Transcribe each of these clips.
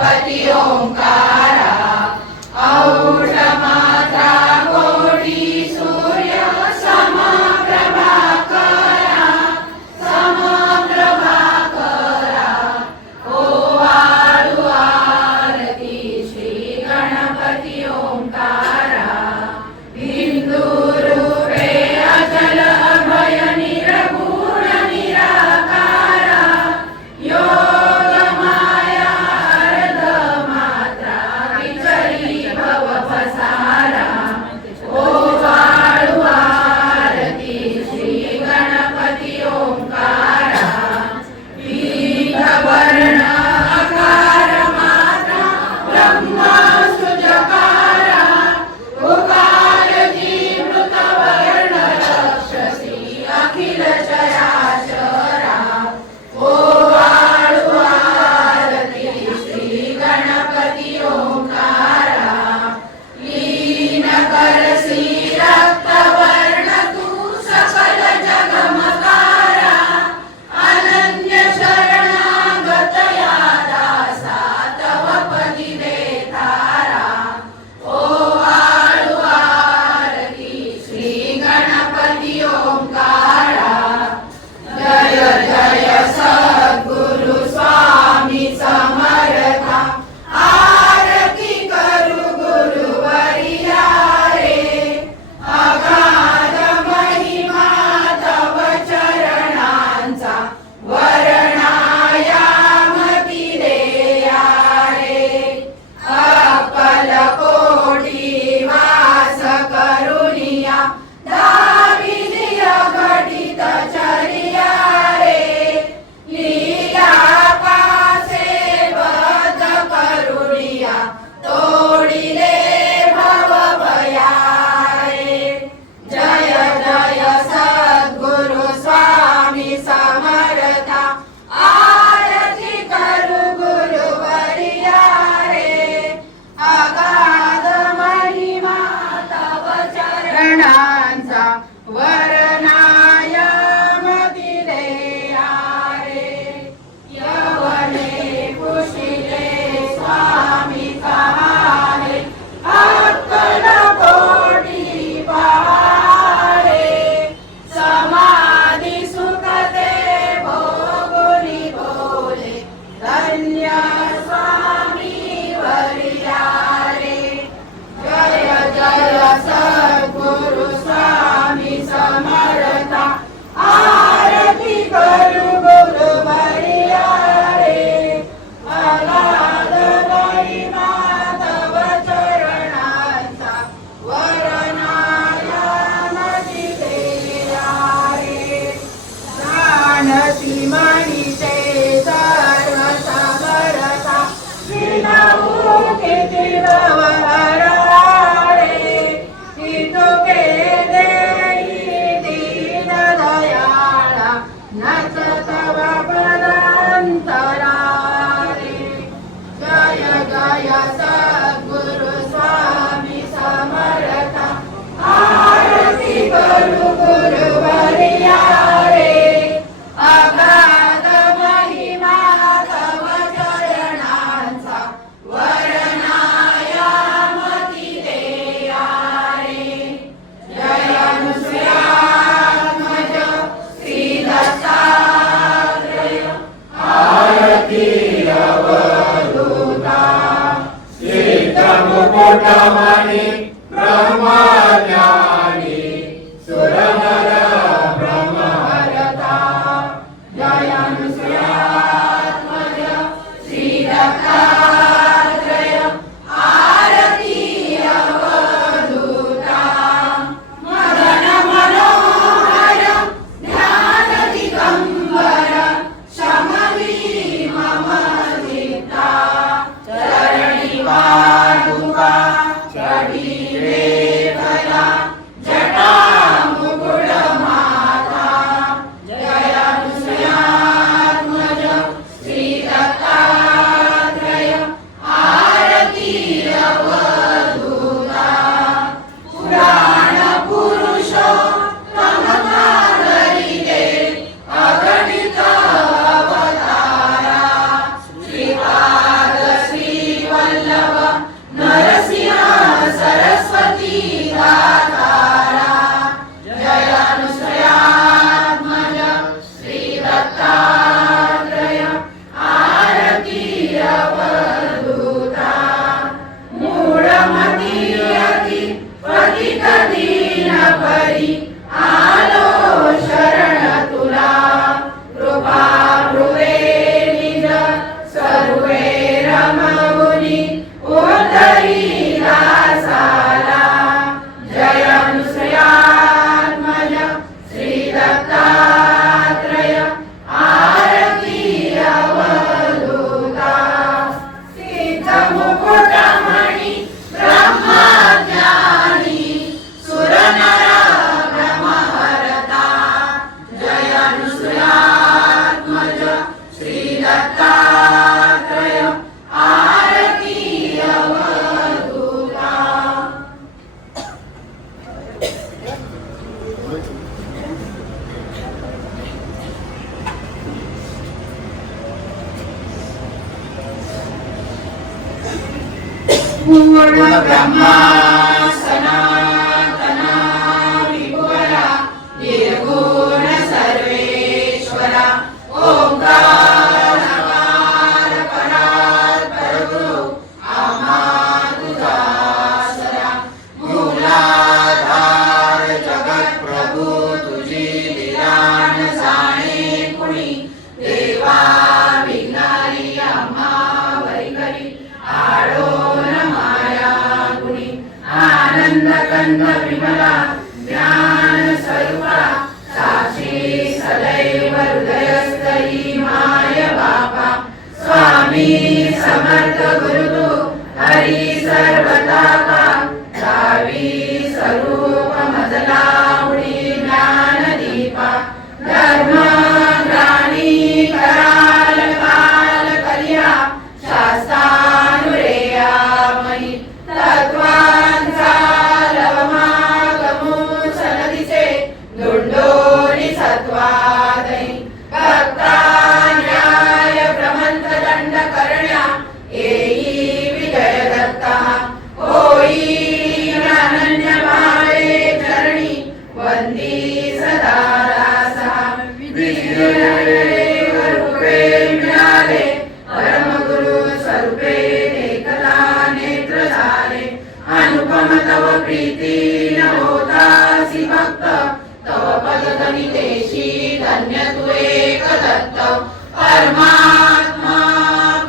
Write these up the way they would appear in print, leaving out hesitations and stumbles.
गणपती ओंकारा औढ मात्रा कोटी सूर्य समप्रभाकरा समप्रभाकरा ओवाळू आरती श्री गणपती ओंकारा बिंदू रूपे अचल अभय निर्गुण निराकारा योग माया अर्ध मात्रा विचरी भव पसारा ओवाळू आरती श्री गणपती ओंकारा पीठ वर्ण आकार मात्रा ब्रह्मा सुजकारा उकार जीवृत वर्ण रक्षसी अखिल चराचरा ओवाळू आरती श्री गणपती ओंकारा लीन करसी रक्त वर्ण तू सकल जगमकारा अनन्य शरणागत या दासा तव पदी देतारा ओवाळू आरती श्री गणपती ओंकारा जय जय सद्गुरु स्वामी समर्था आरती करू गुरुवर्या रे अगाध महिमा तव चरणांचा वर्णायामती देया रे अक्कल कोटी वास करुनिया दाविदिय घटित चर्या रे लीला पासे बद करुनिया तोडिले भव भया रे जय जय सद्गुरु स्वामी समर्था आरती करू गुरुवर्या रे अगाध महिमा तव चरणांचा वर्णायामती देया रे यवने कुशिले स्वामी कहाले अक्कल कोटी पहारे समाधी सुखते भोगुनी बोले धन्य स्वामी वर्या रे जय जय सद्गुरु स्वामी समर्था आरती करू गुरुवर्या रे अगाध महिमा तव चरणांचा वर्णायामती देया रे जानती मनीषे सर्व समर्था विनवू किती भवहरा रे इतुके देई दीन दयाळा नच तव पदांतरा रे जय जय सद्गुरु स्वामी समर्था आरती करू गुरुवर्या रे अगाध महिमा तव चरणांचा वर्णायामती देया रे जय अनुसयात्मज श्री दत्तात्रय आरती अवधूता मुकुटमणि ब्रह्मज्ञानी सुरनर ब्रह्महरता जय अनुसयात्मज श्री दत्तात्रय आरती अवधूता मदन मनोहर ध्यान दिगंबर शमवी मम चित्ता चरणी पादुका चढी भला जटा मुकुट माता जय अनुसयात्मज श्री दत्तात्रय आरती अवधूता पुराण पुरुष तमकारिले अगणित अवतारा श्रीपाद श्री दातारा जय अनुसयात्मज श्री दत्तात्रय आरती अवधूता मूढमती अति पतित दीन परी आलो शरण तुला कृपा भृवे निज सर्वे रममुनी उद्धरी दासाला जय अनुसयात्मज श्री दत्तात्रय आरती अवधूता सिद्ध मुकुटमणि ब्रह्मज्ञानी सुरनर ब्रह्महरता जय अनुसयात्मज श्री दत्तात्रय आरती अवधूता पूर्ण ब्रह्मा सनातना विभुरा निर्गुण सर्वेश्वरा ओंकार नकार परात् परगुरु आम्हा तुझा आसरा मूलाधार जगत प्रभू तुझी विरान जाणे कुणी देवा विघ्नारी आम्हा वैखरी आडो माया गुणी आनंद कंद विमला ज्ञान स्वरूपा साक्षी सदैव हृदयस्थी माय बापा स्वामी समर्थ गुरु हरी सर्वतापा दावी स्वरूप मजला उडी ज्ञान दीपा धर्म ग्राणी कराल काल कलिया शास्तानुरेया मयि तत्वांचा लवमागमो सनदिसे दुंडोरी सत्वादयी भक्ता न्याय प्रमंत दंड करण्या येई विजय दत्ता होई अनन्य भावे चरणी वंदी सदा दासा विजय रूपे मिळाले परमगुरु स्वरूपे एकदा नेत्र झाले अनुपम तव प्रीती न होतासी भक्त तव पद धनितेशी धन्य तू एक दत्त परमात्मा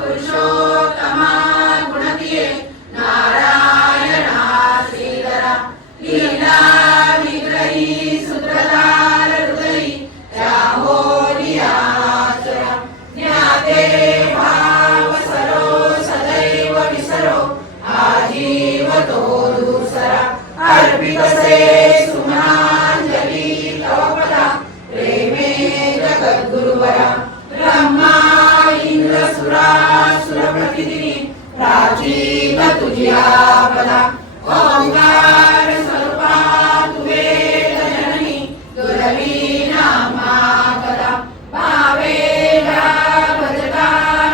पुरुषोत्तमा गुणतिये नारायणा श्रीधरा लीला विग्रही सूत्रधार हृदयी राहोरी आचरा ज्ञाते भाव सरो सदैव विसरो आजीव तो दूसरा अर्पितसे सुमनांजली तव पदा प्रेमे जगद्गुरुवरा ब्रह्मा इंद्र सुरासुर प्रतिदिनी प्राचीन तुझी आपदा ओंकार स्वरूपा तु वेद जननी दुर्वी नामा कदा भावेला भजता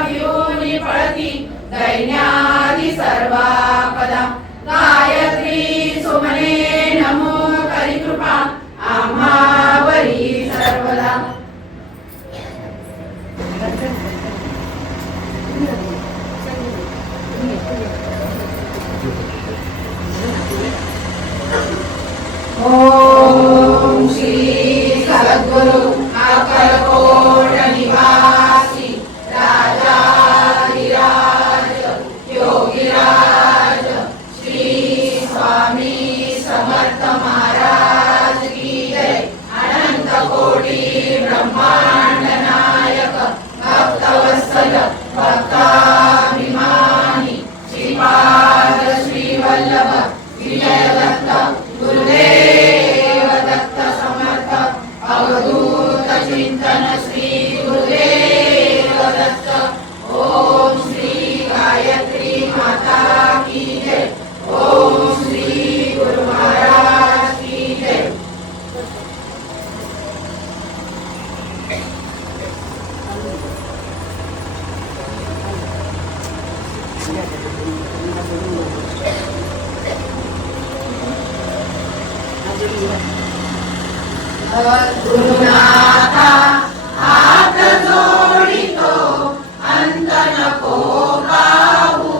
वियोनी पळती दैन्यादि सर्वापदा गायत्री सुमने नमो करी कृपा आम्हावरी सर्वदा ओम श्री सद्गुरु अक्कलकोट निवासी राजाधिराज योगीराज श्री स्वामी समर्थ महाराज की जय अनंत कोटी ब्रह्मांड नायक भक्तवत्सल भक्ताभिमानी श्रीपाद श्री वल्लभ विजय दत्त गुरुदेव दत्त समर्थ अवधूत चिंतन श्री गुरुदेव दत्त ओम श्री गायत्री माता की जय ओम श्री गुरु महाराज की जय गुरुनाथा हात जोडितो अंत नको पाहू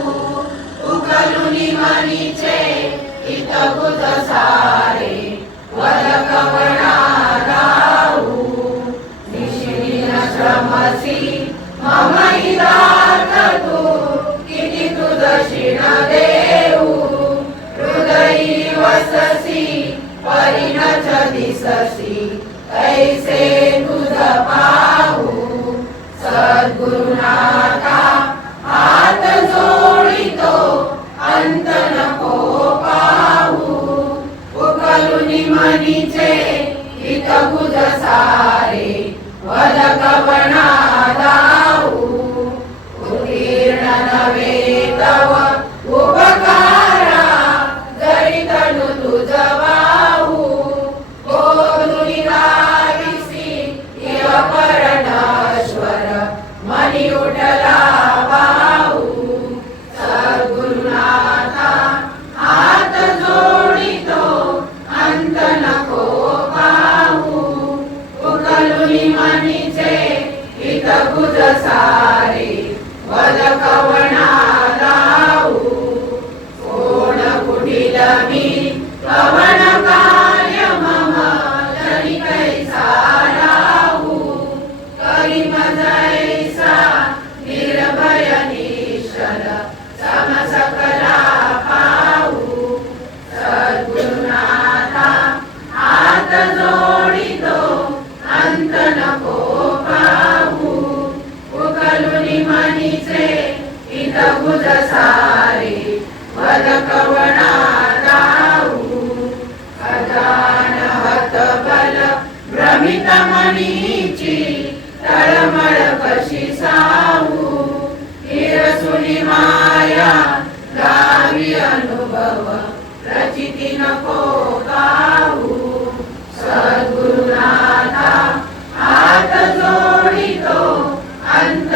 उकलुनी मनीचे हितगुज सारे वद कवना राहू निशिदिन श्रमसी मम हितार्थ तू किती तुझ शिण देऊ हृदयी वससी परिणच दिससी कैसे तुझ पाहू सद्गुरुनाथा हात जोडितो अंत नको पाहू उकलुनी मनीचे हितगुज सारे वद कवना दाऊ उत्तीर्ण नवे तव उपकारा जरी तनु तुझ वाहू बोलुनी लाविसी इव परमेश्वर मनी उठला वाहू सद्गुरुनाथा हात जोडितो अंत नको पाहू उकलुनी मनीचे हितगुज सारे वद कवना दाऊ कोण कुटिल मी कवन कार्य मम जरी कैसा राहू करी मजैसा निर्भय निश्चल सम सकला पाहू सद्गुरुनाथा हात जोडितो अंत नको पाहू उकलुनी मनीचे हितगुज सारे वद कवना दाऊ अजान हत बल भ्रमित मनीची तळमळ कशी साहू हिरसुनी माया गावी अनुभव रचिती नको काहू सद्गुरुनाथा हात जोडितो अंत